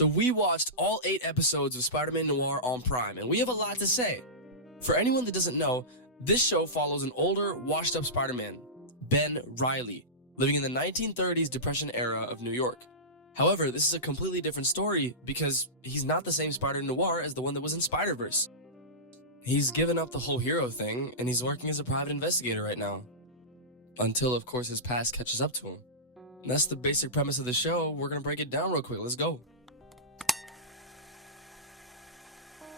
So we watched all 8 episodes of Spider-Man Noir on Prime, and we have a lot to say. For anyone that doesn't know, this show follows an older, washed-up Spider-Man, Ben Reilly, living in the 1930s Depression era of New York. However, this is a completely different story because he's not the same Spider-Noir as the one that was in Spider-Verse. He's given up the whole hero thing, and he's working as a private investigator right now. Until, of course, his past catches up to him. And that's the basic premise of the show. We're gonna break it down real quick. Let's go.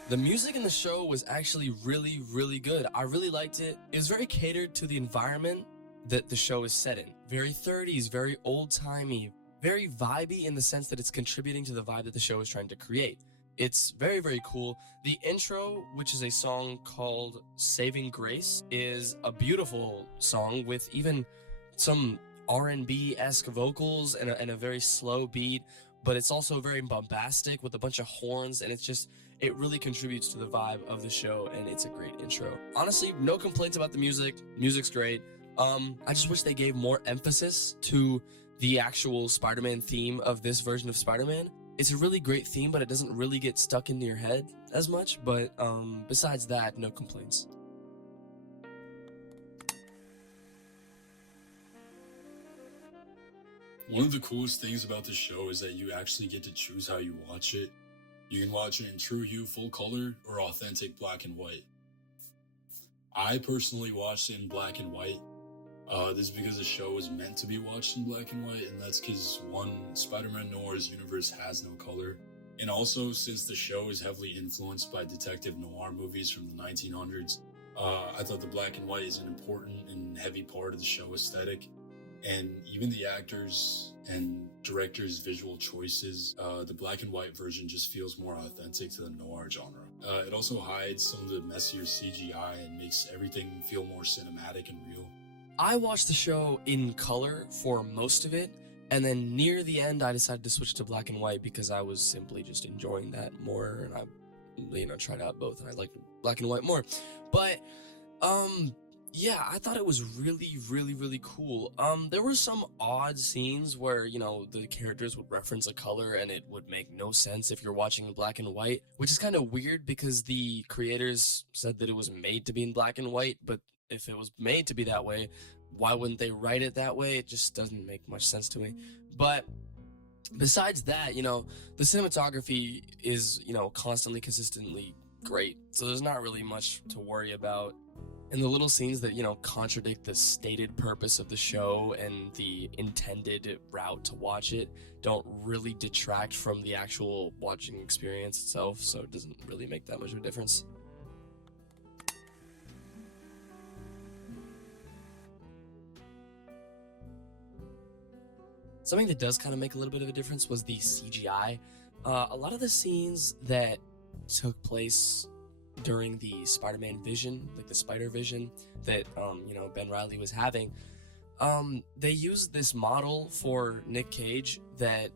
The music in the show was actually really good. I really liked it. It was very catered to the environment that the show is set in. Very 30s, very old-timey, very vibey in the sense that it's contributing to the vibe that the show is trying to create. It's very cool. The intro, which is a song called Saving Grace, is a beautiful song with even some R&B-esque vocals and a very slow beat, but it's also very bombastic with a bunch of horns, and it really contributes to the vibe of the show, and it's a great intro. Honestly, no complaints about the music. Music's great. I just wish they gave more emphasis to the actual Spider-Man theme of this version of Spider-Man. It's a really great theme, but it doesn't really get stuck into your head as much, but besides that, no complaints. One of the coolest things about the show is that you actually get to choose how you watch it. You can watch it in true hue full color or authentic black and white. I personally watched it in black and white. This is because the show was meant to be watched in black and white, and that's because one, Spider-Man Noir's universe has no color. And also, since the show is heavily influenced by detective noir movies from the 1900s, I thought the black and white is an important and heavy part of the show aesthetic. And even the actors and directors' visual choices, the black and white version just feels more authentic to the noir genre. It also hides some of the messier CGI and makes everything feel more cinematic and real. I watched the show in color for most of it, and then near the end I decided to switch to black and white because I was simply just enjoying that more, and I tried out both and I liked black and white more. But yeah, I thought it was really cool. There were some odd scenes where, the characters would reference a color and it would make no sense if you're watching in black and white, which is kind of weird because the creators said that it was made to be in black and white, but if it was made to be that way, why wouldn't they write it that way? It just doesn't make much sense to me. But besides that, the cinematography is, constantly, consistently great. So there's not really much to worry about. And the little scenes that, contradict the stated purpose of the show and the intended route to watch it don't really detract from the actual watching experience itself, so it doesn't really make that much of a difference. Something that does kind of make a little bit of a difference was the CGI. A lot of the scenes that took place during the Spider-Man vision, like the Spider Vision that Ben Reilly was having, they used this model for Nick Cage that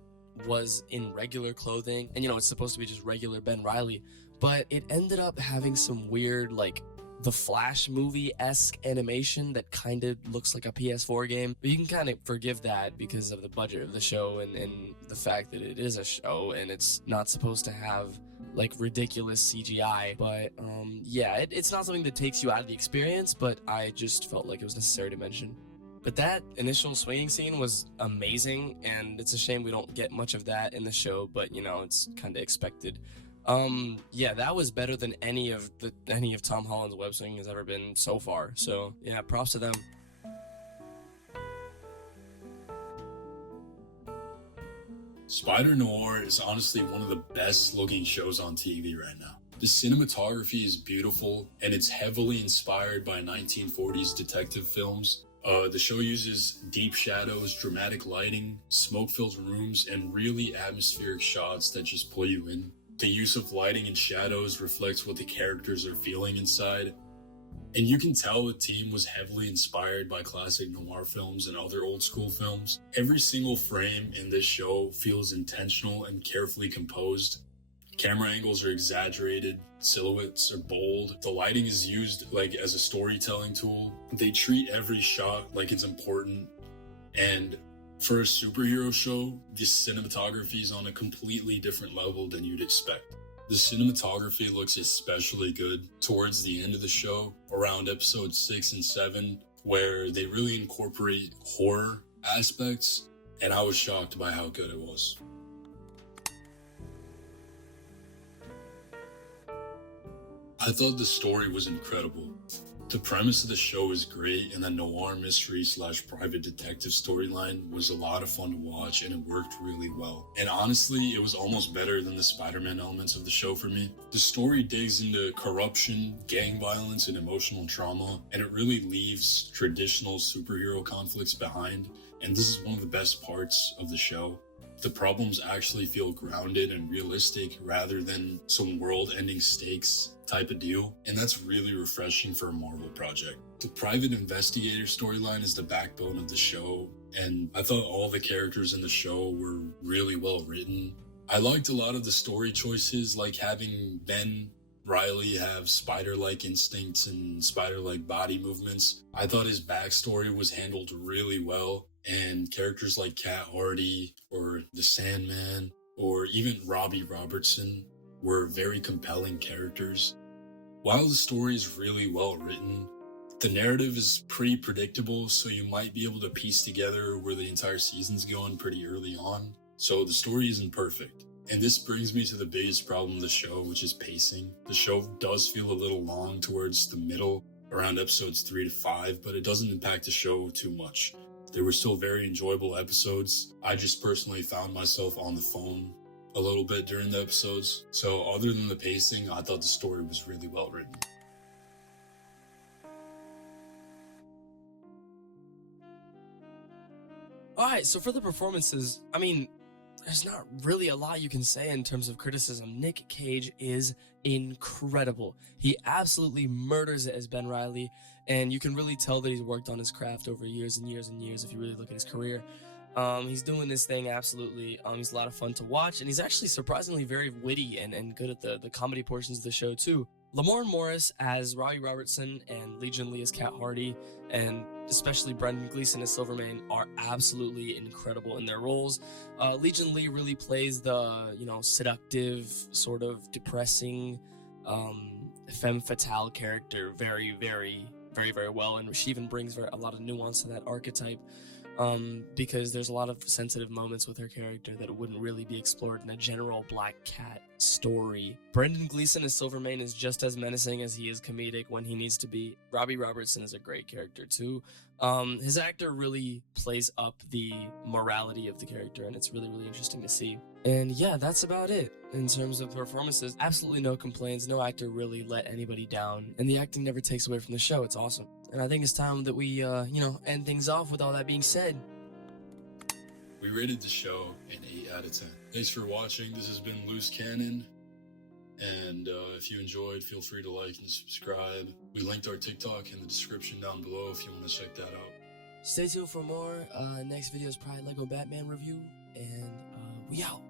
was in regular clothing, and it's supposed to be just regular Ben Reilly, but it ended up having some weird, like, the Flash movie-esque animation that kind of looks like a PS4 game. But you can kind of forgive that because of the budget of the show and the fact that it is a show and it's not supposed to have like ridiculous CGI. But yeah, it's not something that takes you out of the experience, but I just felt like it was necessary to mention. But that initial swinging scene was amazing, and it's a shame we don't get much of that in the show, but it's kind of expected. Yeah, that was better than any of Tom Holland's web swinging has ever been so far. So yeah, props to them. Spider-Noir is honestly one of the best looking shows on TV right now. The cinematography is beautiful, and it's heavily inspired by 1940s detective films. The show uses deep shadows, dramatic lighting, smoke-filled rooms, and really atmospheric shots that just pull you in. The use of lighting and shadows reflects what the characters are feeling inside. And you can tell the team was heavily inspired by classic noir films and other old school films. Every single frame in this show feels intentional and carefully composed. Camera angles are exaggerated, silhouettes are bold, the lighting is used as a storytelling tool. They treat every shot like it's important, and For a superhero show, the cinematography is on a completely different level than you'd expect. The cinematography looks especially good towards the end of the show, around episodes 6 and 7, where they really incorporate horror aspects, and I was shocked by how good it was. I thought the story was incredible. The premise of the show is great, and the noir mystery / private detective storyline was a lot of fun to watch, and it worked really well. And honestly, it was almost better than the Spider-Man elements of the show for me. The story digs into corruption, gang violence, and emotional trauma, and it really leaves traditional superhero conflicts behind, and this is one of the best parts of the show. The problems actually feel grounded and realistic rather than some world-ending stakes type of deal, and that's really refreshing for a Marvel project. The private investigator storyline is the backbone of the show, and I thought all the characters in the show were really well written. I liked a lot of the story choices, like having Ben Riley have spider-like instincts and spider-like body movements. I thought his backstory was handled really well, and characters like Cat Hardy or the Sandman or even Robbie Robertson were very compelling characters. While the story is really well written, the narrative is pretty predictable, so you might be able to piece together where the entire season's going pretty early on. So the story isn't perfect. And this brings me to the biggest problem of the show, which is pacing. The show does feel a little long towards the middle, around episodes 3 to 5, but it doesn't impact the show too much. They were still very enjoyable episodes. I just personally found myself on the phone a little bit during the episodes. So other than the pacing, I thought the story was really well written. Alright, so for the performances, I mean, there's not really a lot you can say in terms of criticism. Nick Cage is incredible. He absolutely murders it as Ben Riley, and you can really tell that he's worked on his craft over years and years and years if you really look at his career. He's doing this thing absolutely. He's a lot of fun to watch, and he's actually surprisingly very witty and good at the comedy portions of the show too. Lamorne Morris as Robbie Robertson and Lee Jin Lee as Cat Hardy, and especially Brendan Gleeson as Silvermane are absolutely incredible in their roles. Lee Jin Lee really plays the seductive, sort of depressing femme fatale character very, very, very, very well, and she even brings a lot of nuance to that archetype. Because there's a lot of sensitive moments with her character that wouldn't really be explored in a general Black Cat story. Brendan Gleeson as Silvermane is just as menacing as he is comedic when he needs to be. Robbie Robertson is a great character too. His actor really plays up the morality of the character, and it's really, really interesting to see. And yeah, that's about it in terms of performances. Absolutely no complaints. No actor really let anybody down, and the acting never takes away from the show. It's awesome. And I think it's time that we, end things off with all that being said. We rated the show an 8 out of 10. Thanks for watching. This has been Loose Cannon. And if you enjoyed, feel free to like and subscribe. We linked our TikTok in the description down below if you want to check that out. Stay tuned for more. Next video is probably Lego Batman review. And we out.